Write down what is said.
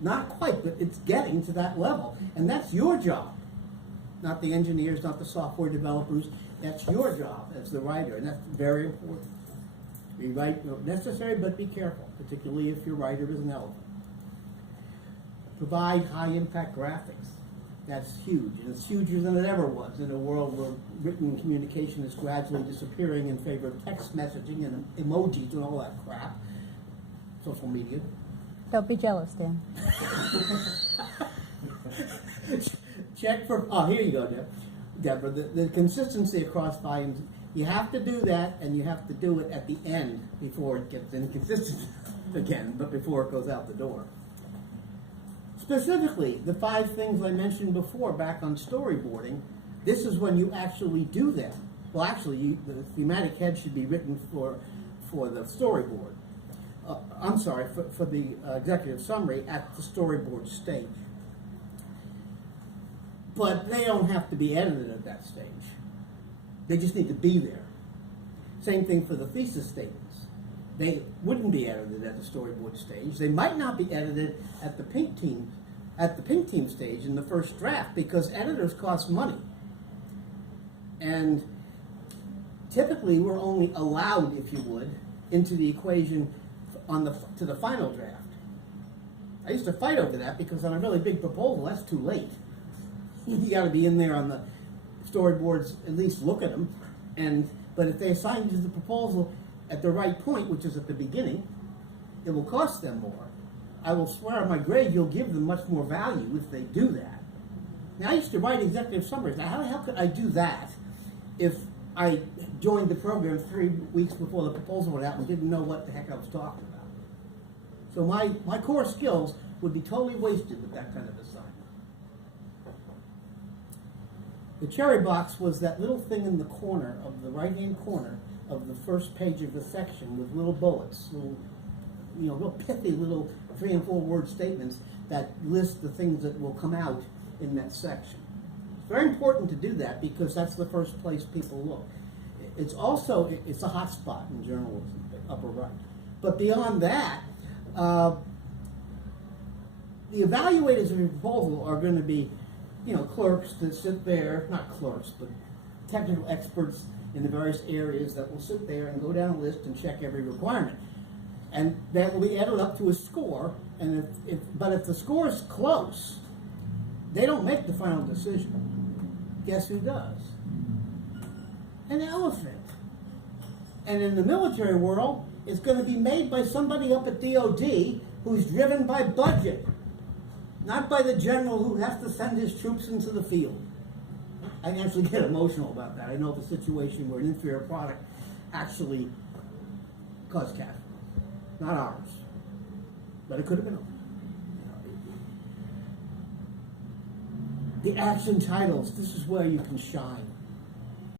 Not quite, but it's getting to that level. And that's your job. Not the engineers, not the software developers. That's your job as the writer, and that's very important. Be necessary, but be careful, particularly if your writer is an elephant. Provide high-impact graphics. That's huge, and it's huger than it ever was in a world where written communication is gradually disappearing in favor of text messaging and emojis and all that crap. Social media. Don't be jealous, Dan. Check for, oh, here you go, Deborah. The consistency across volumes. You have to do that, and you have to do it at the end before it gets inconsistent again, but before it goes out the door. Specifically, the 5 things I mentioned before back on storyboarding, this is when you actually do them. Well, actually, the thematic head should be written for the storyboard. I'm sorry, for the executive summary at the storyboard stage. But they don't have to be edited at that stage. They just need to be there. Same thing for the thesis statements. They wouldn't be edited at the storyboard stage. They might not be edited at the pink team stage in the first draft because editors cost money. And typically we're only allowed, if you would, into the equation to the final draft. I used to fight over that because on a really big proposal, that's too late. You got to be in there on the storyboards, at least look at them. But if they assign you to the proposal at the right point, which is at the beginning, it will cost them more. I will swear on my grave you'll give them much more value if they do that. Now, I used to write executive summaries. Now, how the hell could I do that if I joined the program 3 weeks before the proposal went out and didn't know what the heck I was talking about? So my core skills would be totally wasted with that kind of assignment. The cherry box was that little thing in the corner of the right-hand corner of the first page of the section with little bullets, little, real pithy little 3 and 4 word statements that list the things that will come out in that section. It's very important to do that because that's the first place people look. It's a hot spot in journalism, the upper right. But beyond that, the evaluators of your proposal are going to be clerks that sit there, not clerks, but technical experts in the various areas that will sit there and go down a list and check every requirement. And that will be added up to a score, and but if the score is close, they don't make the final decision. Guess who does? An elephant. And in the military world, it's going to be made by somebody up at DOD who's driven by budget. Not by the general who has to send his troops into the field. I can actually get emotional about that. I know the situation where an inferior product actually caused casualties. Not ours. But it could have been ours. The action titles, this is where you can shine.